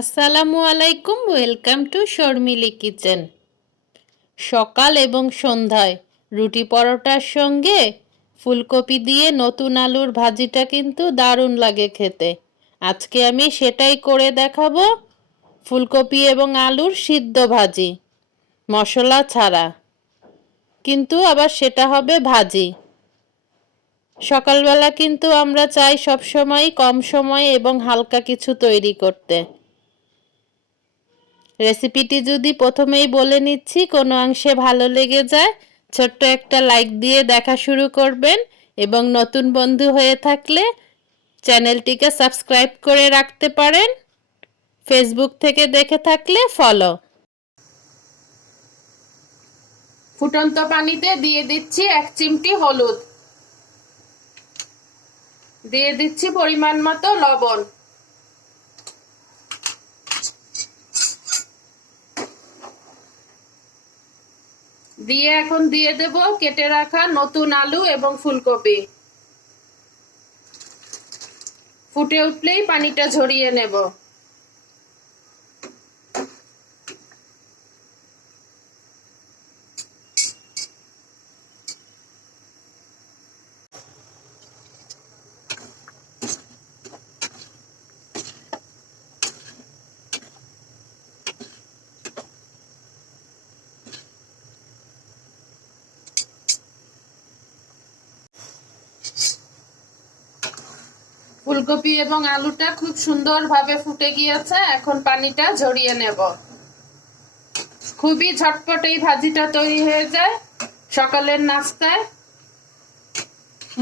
আসসালামু আলাইকুম, welcome to Sharmili kitchen. সকাল এবং সন্ধ্যায় রুটি পরোটার সঙ্গে ফুলকপি দিয়ে নতুন আলুর ভাজিটা কিন্তু দারুণ লাগে খেতে। আজকে আমি সেটাই করে দেখাবো, ফুলকপি এবং আলুর সিদ্ধ ভাজি, মশলা ছাড়া, কিন্তু আবার সেটা হবে ভাজি। সকালবেলা কিন্তু আমরা চাই সবসময় কম সময়ে এবং হালকা কিছু তৈরি করতে। রেসিপিটি যদি প্রথমেই বলে নিচ্ছি কোনো অংশে ভালো লেগে যায়, ছোট্ট একটা লাইক দিয়ে দেখা শুরু করবেন এবং নতুন বন্ধু হয়ে থাকলে চ্যানেলটিকে সাবস্ক্রাইব করে রাখতে পারেন। ফেসবুক থেকে দেখে থাকলে ফলো। ফুটন্ত পানিতে দিয়ে দিচ্ছি 1 চিমটি হলুদ, দিয়ে দিচ্ছি পরিমাণ মতো লবণ, দিয়ে এখন দিয়ে দেব কেটে রাখা নতুন আলু এবং ফুলকপি। ফুটে উঠলেই পানিটা ঝরিয়ে নেব। ফুলকপি এবং আলুটা খুব সুন্দরভাবে ফুটে গিয়েছে, এখন পানিটা ঝরিয়ে নেব। খুবই ঝটপট এই ভাজিটা তৈরি হয়ে যায়, সকালের নাস্তায়,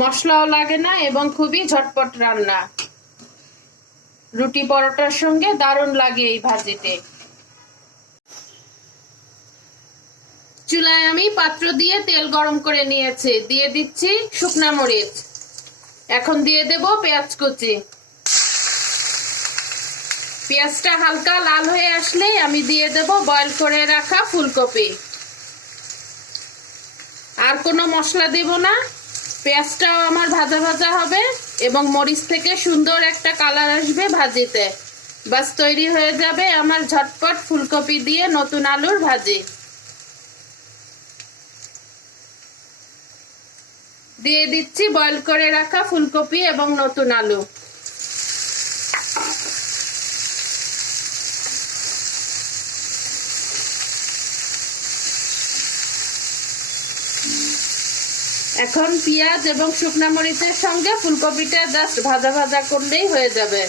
মশলাও লাগে না এবং খুবই ঝটপট রান্না। রুটি পরোটার সঙ্গে দারুণ লাগে এই ভাজিতে। চুলায় আমি পাত্র দিয়ে তেল গরম করে নিয়েছি, দিয়ে দিচ্ছি শুকনা মরিচ, এখন দিয়ে দেব পেঁয়াজ কুচি। পেঁয়াজটা হালকা লাল হয়ে আসলেই আমি দিয়ে দেব বয়েল করে রাখা ফুলকপি। আর কোনো মশলা দেব না, পেঁয়াজটাও আমার ভাজা ভাজা হবে এবং মরিচ থেকে সুন্দর একটা কালার আসবে ভাজিতে। বাস তৈরি হয়ে যাবে আমার ঝটপট ফুলকপি দিয়ে নতুন আলুর ভাজি। দিয়ে দিচ্ছি বয়েল করে রাখা ফুলকপি এবং নতুন আলু। এখন পেঁয়াজ এবং শুকনা মরিচের সঙ্গে ফুলকপিটা জাস্ট ভাজা ভাজা করলেই হয়ে যাবে।